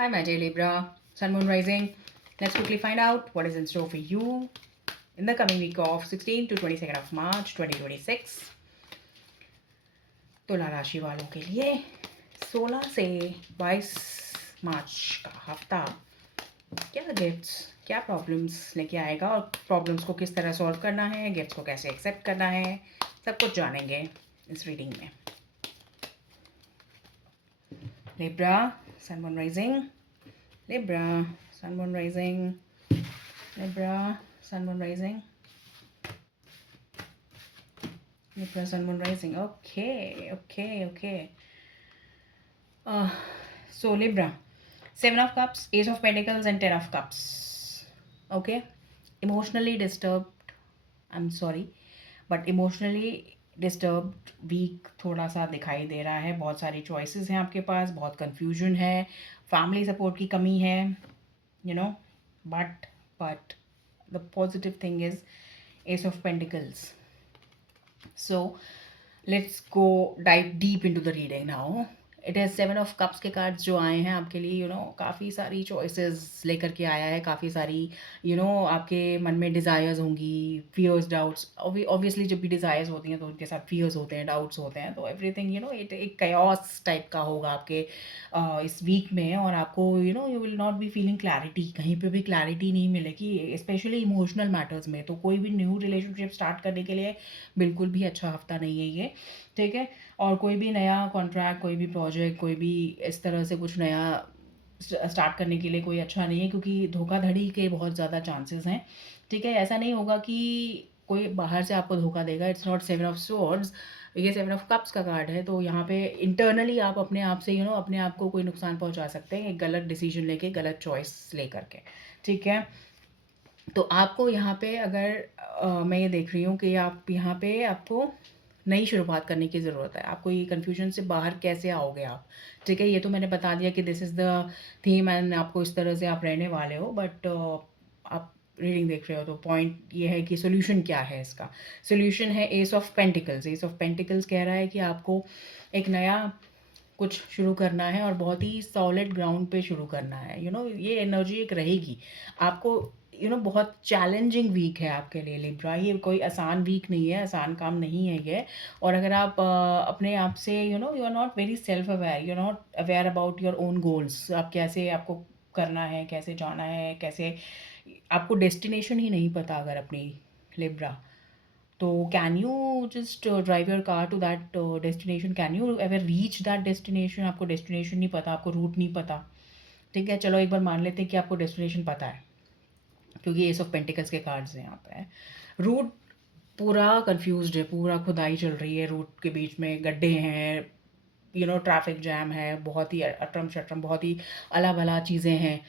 Hi, my dear Libra, Sun Moon Rising. Let's quickly find out what is in store for you in the coming week of 16 to 22nd of March 2026. तुला राशि वालों के लिए 16 से 22 मार्च का हफ्ता क्या गिफ्ट्स, क्या प्रॉब्लम्स लेके आएगा और प्रॉब्लम्स को किस तरह सॉल्व करना है, गिफ्ट्स को कैसे एक्सेप्ट करना है, सब कुछ जानेंगे इस रीडिंग में. Libra, Sun Moon Rising. Libra, Sun Moon Rising. Libra, Sun Moon Rising. Libra, Sun Moon Rising. Okay. So Libra, 7 of Cups, Ace of Pentacles and 10 of Cups. Okay. Emotionally disturbed. I'm sorry. But emotionally disturbed week थोड़ा सा दिखाई दे रहा है. बहुत सारी choices हैं आपके पास, बहुत कन्फ्यूजन है, फैमिली सपोर्ट की कमी है, you know. But the positive thing is S of pentacles. So let's go dive deep into the reading now. It is 7 of Cups के कार्ड्स जो आए हैं आपके लिए, काफ़ी सारी चॉइसेस लेकर के आया है. काफ़ी सारी आपके मन में डिज़ायर्स होंगी, फियर्स, डाउट्स. ऑब्वियसली जब भी डिज़ायर्स होती हैं तो उनके साथ फियर्स होते हैं, डाउट्स होते हैं. तो एवरीथिंग इट एक कयास टाइप का होगा आपके इस वीक में. और आपको you will not be feeling clarity. कहीं पे भी क्लैरिटी नहीं मिलेगी, स्पेशली इमोशनल मैटर्स में. तो कोई भी न्यू रिलेशनशिप स्टार्ट करने के लिए बिल्कुल भी अच्छा हफ्ता नहीं है ये, ठीक है. और कोई भी नया कॉन्ट्रैक्ट, कोई भी प्रोजेक्ट, कोई भी इस तरह से कुछ नया स्टार्ट करने के लिए कोई अच्छा नहीं है, क्योंकि धोखाधड़ी के बहुत ज़्यादा चांसेस हैं, ठीक है. ऐसा नहीं होगा कि कोई बाहर से आपको धोखा देगा. इट्स नॉट 7 of Swords, ये 7 of Cups का कार्ड है. तो यहाँ पे इंटरनली आप अपने आप से अपने आप को कोई नुकसान पहुँचा सकते हैं, एक गलत डिसीजन लेके, गलत चॉइस ले करके, ठीक है. तो आपको यहाँ पे अगर मैं ये देख रही हूँ कि आप यहाँ पे आपको नई शुरुआत करने की ज़रूरत है. आपको ये कन्फ्यूजन से बाहर कैसे आओगे आप, ठीक है. ये तो मैंने बता दिया कि this is the theme and आपको इस तरह से आप रहने वाले हो. बट आप रीडिंग देख रहे हो तो पॉइंट ये है कि सोल्यूशन क्या है इसका. सोल्यूशन है S of pentacles. S of pentacles कह रहा है कि आपको एक नया कुछ शुरू करना है और बहुत ही सॉलिड ग्राउंड पे शुरू करना है. ये एनर्जी एक रहेगी आपको. बहुत चैलेंजिंग वीक है आपके लिए लिब्रा. ये कोई आसान वीक नहीं है, आसान काम नहीं है ये. और अगर आप अपने आप से you are not very self aware, you are not aware about your own goals. आप कैसे, आपको करना है, कैसे जाना है, कैसे, आपको डेस्टिनेशन ही नहीं पता अगर अपनी लिब्रा. तो can you just drive your car to that destination? Can you ever reach that destination? आपको डेस्टिनेशन नहीं पता, आपको रूट नहीं पता, ठीक है. चलो एक बार मान लेते हैं कि आपको डेस्टिनेशन पता है, क्योंकि एस ऑफ पेंटिकल्स के कार्ड्स हैं यहाँ पे. रूट पूरा कंफ्यूज्ड है, पूरा खुदाई चल रही है. रूट के बीच में गड्ढे हैं, ट्रैफिक जैम है, बहुत ही अटरम शटरम, बहुत ही अला भला चीज़ें हैं,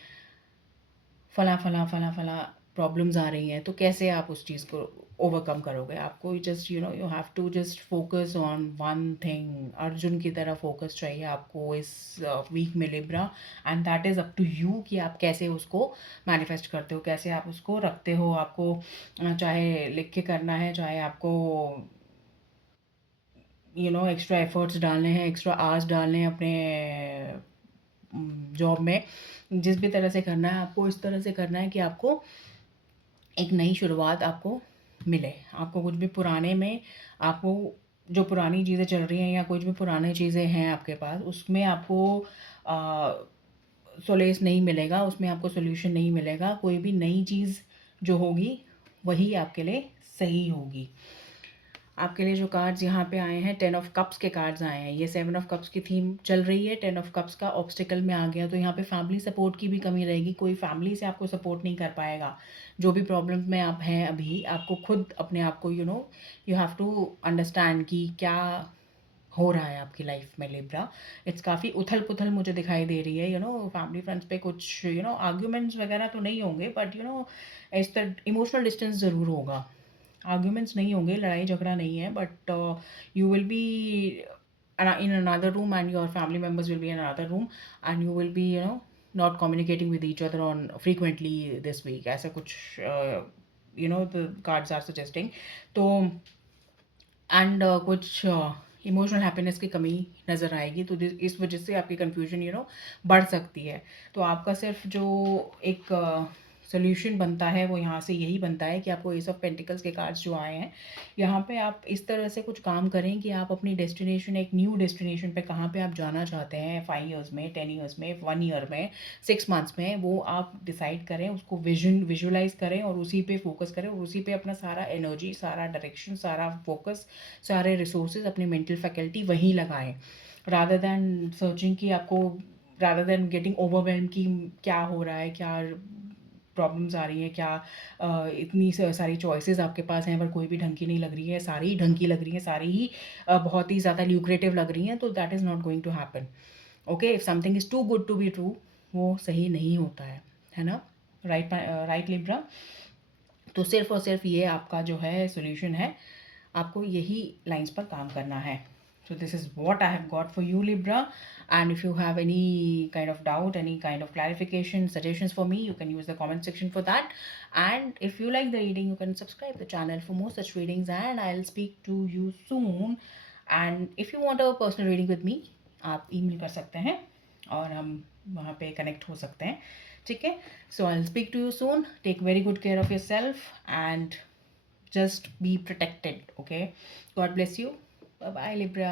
फला फला फला फला प्रॉब्लम्स आ रही हैं. तो कैसे आप उस चीज़ को ओवरकम करोगे? आपको just you have to just focus on one thing. Arjun की तरह फोकस चाहिए आपको इस वीक में Libra. And that is up to you कि आप कैसे उसको मैनिफेस्ट करते हो, कैसे आप उसको रखते हो. आपको चाहे लिख के करना है, चाहे आपको एक्स्ट्रा एफर्ट्स डालने हैं, एक्स्ट्रा आवर्स डालने हैं अपने जॉब में, जिस भी तरह से करना है आपको, इस तरह से करना है कि आपको एक नई शुरुआत आपको मिले. आपको कुछ भी पुराने में, आपको जो पुरानी चीज़ें चल रही हैं या कुछ भी पुरानी चीज़ें हैं आपके पास, उसमें आपको सोलेस नहीं मिलेगा, उसमें आपको सोल्यूशन नहीं मिलेगा. कोई भी नई चीज़ जो होगी वही आपके लिए सही होगी. आपके लिए जो कार्ड्स यहाँ पे आए हैं, 10 of Cups के कार्ड्स आए हैं. ये 7 of Cups की थीम चल रही है. 10 of Cups का ऑब्स्टिकल में आ गया, तो यहाँ पे फैमिली सपोर्ट की भी कमी रहेगी. कोई फैमिली से आपको सपोर्ट नहीं कर पाएगा. जो भी प्रॉब्लम्स में आप हैं अभी, आपको खुद अपने आप को यू हैव टू अंडरस्टैंड कि क्या हो रहा है आपकी लाइफ में लिब्रा. इट्स काफ़ी उथल पुथल मुझे दिखाई दे रही है. फैमिली फ्रेंड्स पे कुछ आर्ग्यूमेंट्स वगैरह तो नहीं होंगे, बट इस तरह इमोशनल डिस्टेंस ज़रूर होगा. आर्ग्यूमेंट्स नहीं होंगे, लड़ाई झगड़ा नहीं है, but you will be in another room and your family members will be in another room, and you will be not communicating with each other on frequently this week. ऐसा कुछ the cards are suggesting. तो and कुछ emotional happiness की कमी नज़र आएगी, तो इस वजह से आपकी कन्फ्यूजन बढ़ सकती है। तो आपका सिर्फ जो एक सोल्यूशन बनता है वो यहाँ से यही बनता है कि आपको एस ऑफ पेंटिकल्स के कार्ड्स जो आए हैं, यहाँ पे आप इस तरह से कुछ काम करें कि आप अपनी डेस्टिनेशन, एक न्यू डेस्टिनेशन पे कहाँ पे आप जाना चाहते हैं 5 इयर्स में, 10 इयर्स में, 1 ईयर में, 6 मंथ्स में, वो आप डिसाइड करें, उसको विजुअलाइज करें और उसी पे फोकस करें और उसी पे अपना सारा एनर्जी, सारा डायरेक्शन, सारा फोकस, सारे रिसोर्सेज, अपनी मेंटल फैकल्टी वहीं लगाएं, रादर दैन सर्चिंग कि आपको, रादर दैन गेटिंग ओवरवेल्म कि क्या हो रहा है, क्या प्रॉब्लम्स आ रही हैं, क्या इतनी सारी चॉइसेस आपके पास हैं पर कोई भी ढंग की नहीं लग रही है, सारी ही ढंग की लग रही हैं, सारी ही बहुत ही ज़्यादा ल्यूक्रेटिव लग रही हैं, तो that is not going to happen. Okay, if something is too good to be true, वो सही नहीं होता है ना? Right, right Libra. तो सिर्फ और सिर्फ ये आपका जो है सोल्यूशन है, आपको यही लाइंस पर काम करना है। So this is what I have got for you, Libra. And if you have any kind of doubt, any kind of clarification, suggestions for me, you can use the comment section for that. And if you like the reading, you can subscribe the channel for more such readings, and I'll speak to you soon. And if you want a personal reading with me, आप email कर सकते हैं और हम वहाँ पे connect हो सकते हैं, ठीक है? So I'll speak to you soon. Take very good care of yourself and just be protected, okay? God bless you. Bye bye, Libra.